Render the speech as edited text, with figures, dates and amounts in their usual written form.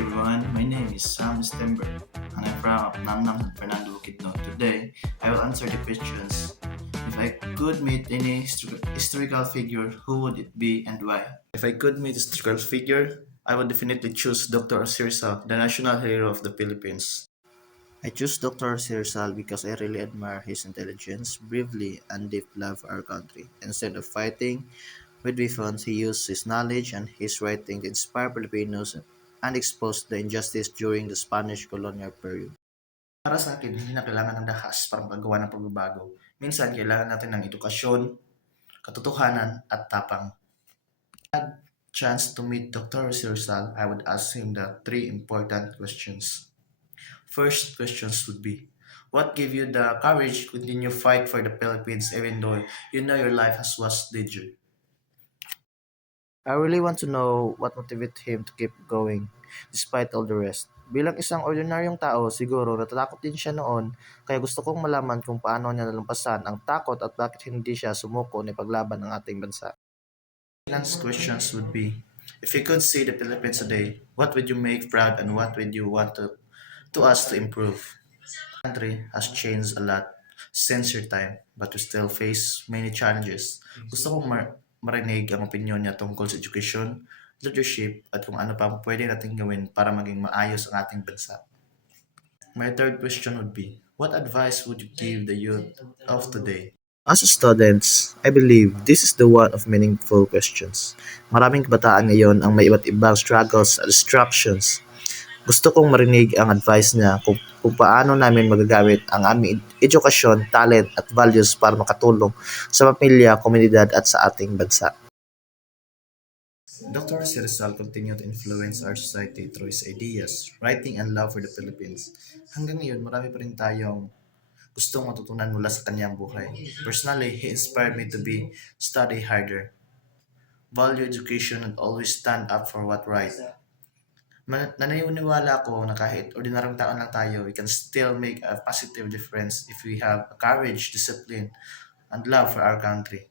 everyone, my name is Sam Stember and I'm from Namnam Fernando Bukidnon. Today, I will answer the questions. If I could meet any historical figure, who would it be and why? If I could meet a historical figure, I would definitely choose Dr. Sirsa, the national hero of the Philippines. I choose Dr. Sirsal because I really admire his intelligence, bravery, and deep love for our country. Instead of fighting with weapons, he used his knowledge and his writing to inspire Filipinos and expose the injustice during the Spanish colonial period. Para sa akin, hindi na kailangan ng dahas para magawa ng pagbabago. Minsan, kailangan natin ng edukasyon, katotohanan, at tapang. Chance to meet Dr. Sirsal, I would ask him the three important questions. First questions would be, what gave you the courage to continue fight for the Philippines even though you know your life has was danger? I really want to know what motivated him to keep going despite all the rest. Bilang isang ordinaryong tao, siguro natatakot din siya noon, kaya gusto kong malaman kung paano niya nalampasan ang takot at bakit hindi siya sumuko na ipaglaban ang ating bansa. Last questions would be, if you could see the Philippines today, what would you make proud and what would you want to us to improve? The country has changed a lot since your time, but we still face many challenges. Gusto kong marinig ang opinion niya tungkol sa education, leadership, at kung ano pa ang pwede natin gawin para maging maayos ang ating bansa. My third question would be, what advice would you give the youth of today? As students, I believe this is the one of meaningful questions. Maraming kabataan ngayon ang may iba't ibang struggles at distractions. Gusto kong marinig ang advice niya kung paano namin magagamit ang aming edukasyon, talent at values para makatulong sa pamilya, komunidad at sa ating bansa. Dr. Sirsal continued to influence our society through his ideas, writing and love for the Philippines. Hanggang ngayon, marami pa rin tayong gustong matutunan mula sa kanyang buhay. Personally, he inspired me to study harder, value education and always stand up for what right. Naniniwala ako na kahit ordinaryong tao lang tayo, we can still make a positive difference if we have courage, discipline, and love for our country.